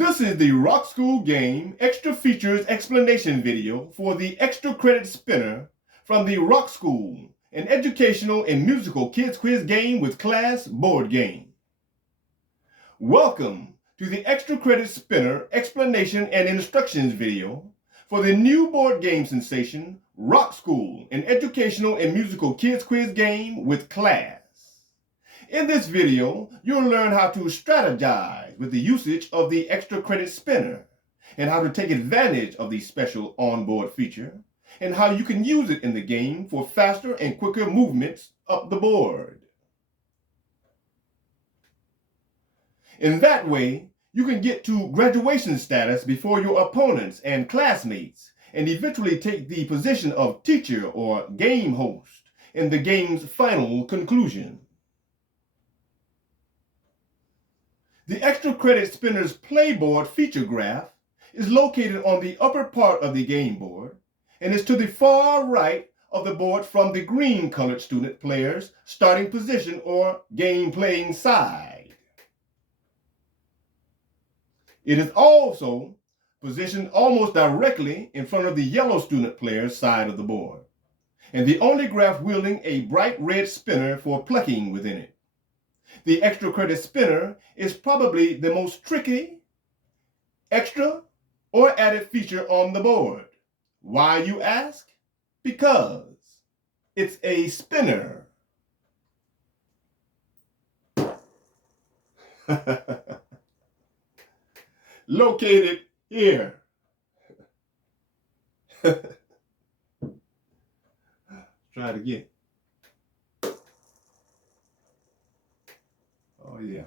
This is the Rock School game extra features explanation video for the extra credit spinner from the Rock School, an educational and musical kids quiz game with class board game. Welcome to the extra credit spinner explanation and instructions video for the new board game sensation Rock School, an educational and musical kids quiz game with class. In this video, you'll learn how to strategize with the usage of the extra credit spinner and how to take advantage of the special onboard feature and how you can use it in the game for faster and quicker movements up the board. In that way, you can get to graduation status before your opponents and classmates and eventually take the position of teacher or game host in the game's final conclusion. The extra credit spinner's playboard feature graph is located on the upper part of the game board and is to the far right of the board from the green colored student player's starting position or game playing side. It is also positioned almost directly in front of the yellow student player's side of the board, and the only graph wielding a bright red spinner for plucking within it. The extra credit spinner is probably the most tricky, extra, or added feature on the board. Why, you ask? Because it's a spinner. Located here. Try it again. Oh, yeah.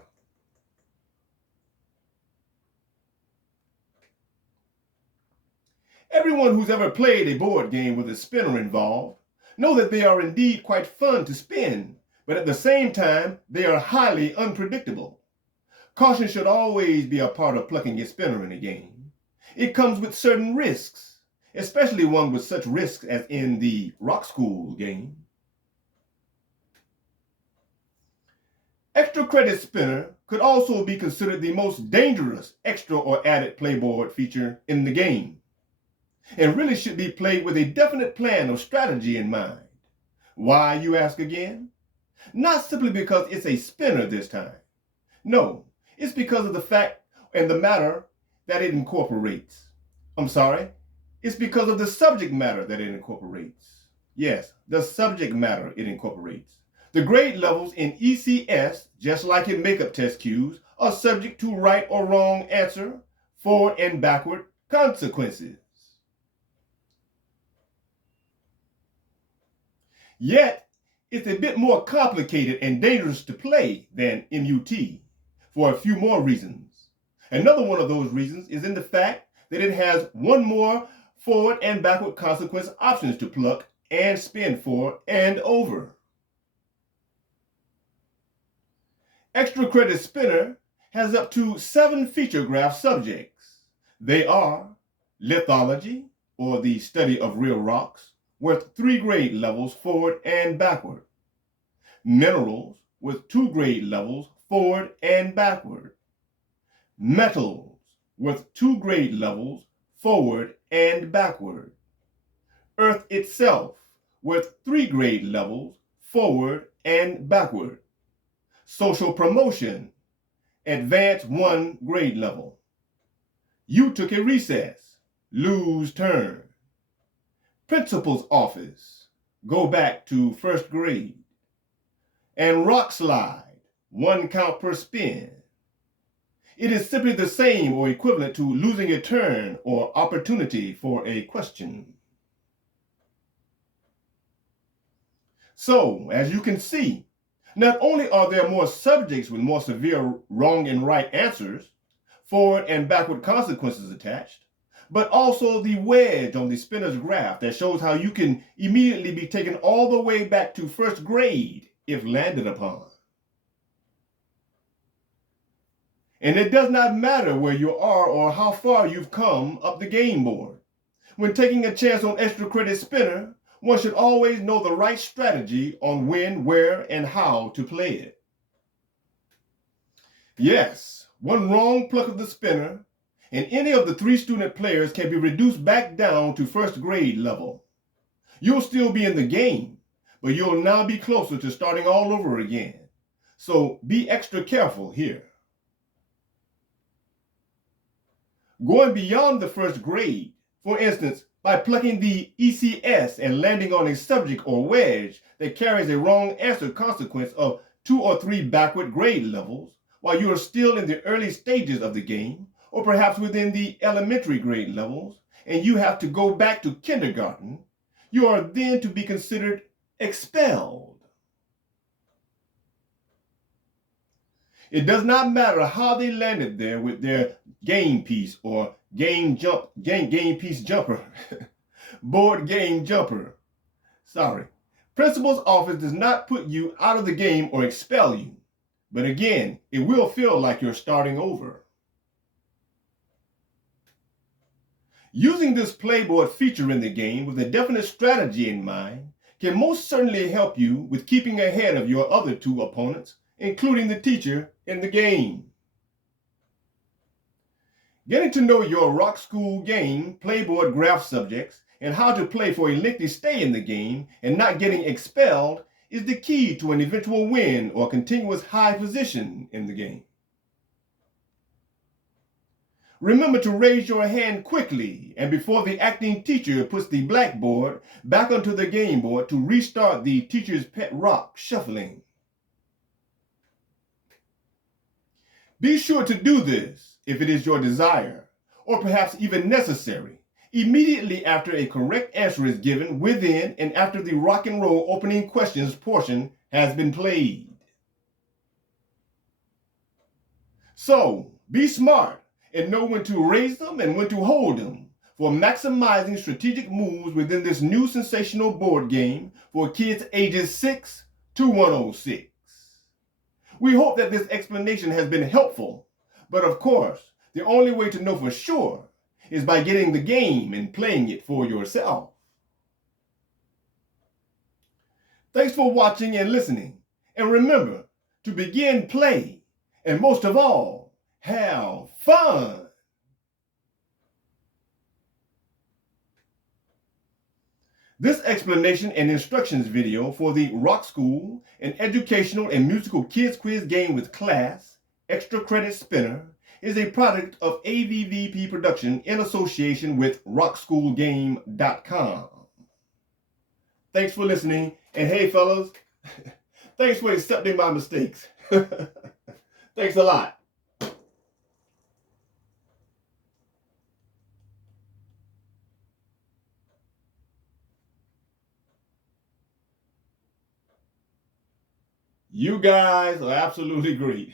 Everyone who's ever played a board game with a spinner involved know that they are indeed quite fun to spin, but at the same time, they are highly unpredictable. Caution should always be a part of plucking a spinner in a game. It comes with certain risks, especially one with such risks as in the Rock School game. Extra credit spinner could also be considered the most dangerous extra or added playboard feature in the game, and really should be played with a definite plan or strategy in mind. Why, you ask again? Not simply because it's a spinner this time. No, it's because of the fact and the matter that it incorporates. It's because of the subject matter that it incorporates. Yes, the subject matter it incorporates. The grade levels in ECS, just like in makeup test cues, are subject to right or wrong answer, forward and backward consequences. Yet, it's a bit more complicated and dangerous to play than MUT for a few more reasons. Another one of those reasons is in the fact that it has one more forward and backward consequence options to pluck and spin for and over. Extra credit spinner has up to 7 feature graph subjects. They are lithology, or the study of real rocks, with 3 grade levels forward and backward. Minerals, with 2 grade levels forward and backward. Metals, with 2 grade levels forward and backward. Earth itself, with 3 grade levels forward and backward. Social promotion, advanced 1 grade level. You took a recess, lose turn. Principal's office, go back to 1st grade. And rock slide, 1 count per spin. It is simply the same or equivalent to losing a turn or opportunity for a question. So, as you can see, not only are there more subjects with more severe wrong and right answers, forward and backward consequences attached, but also the wedge on the spinner's graph that shows how you can immediately be taken all the way back to 1st grade if landed upon. And it does not matter where you are or how far you've come up the game board. When taking a chance on extra credit spinner, one should always know the right strategy on when, where, and how to play it. Yes, one wrong pluck of the spinner and any of the 3 student players can be reduced back down to first grade level. You'll still be in the game, but you'll now be closer to starting all over again. So be extra careful here. Going beyond the first grade, for instance, by plucking the ECS and landing on a subject or wedge that carries a wrong answer consequence of 2 or 3 backward grade levels, while you are still in the early stages of the game, or perhaps within the elementary grade levels, and you have to go back to kindergarten, you are then to be considered expelled. It does not matter how they landed there with their game piece or game piece jumper, board game jumper. Sorry. Principal's office does not put you out of the game or expel you. But again, it will feel like you're starting over. Using this playboard feature in the game with a definite strategy in mind can most certainly help you with keeping ahead of your other 2 opponents, including the teacher in the game. Getting to know your Rock School game playboard graph subjects and how to play for a lengthy stay in the game and not getting expelled is the key to an eventual win or continuous high position in the game. Remember to raise your hand quickly and before the acting teacher puts the blackboard back onto the game board to restart the teacher's pet rock shuffling. Be sure to do this if it is your desire, or perhaps even necessary, immediately after a correct answer is given within and after the rock and roll opening questions portion has been played. So, be smart and know when to raise them and when to hold them for maximizing strategic moves within this new sensational board game for kids ages 6 to 106. We hope that this explanation has been helpful, but of course, the only way to know for sure is by getting the game and playing it for yourself. Thanks for watching and listening, and remember to begin play, and most of all, have fun. This explanation and instructions video for the Rock School, an educational and musical kids quiz game with class, extra credit spinner, is a product of AVVP production in association with ROCKSCHOOLGame.com. Thanks for listening, and hey fellas, thanks for accepting my mistakes. Thanks a lot. You guys are absolutely great.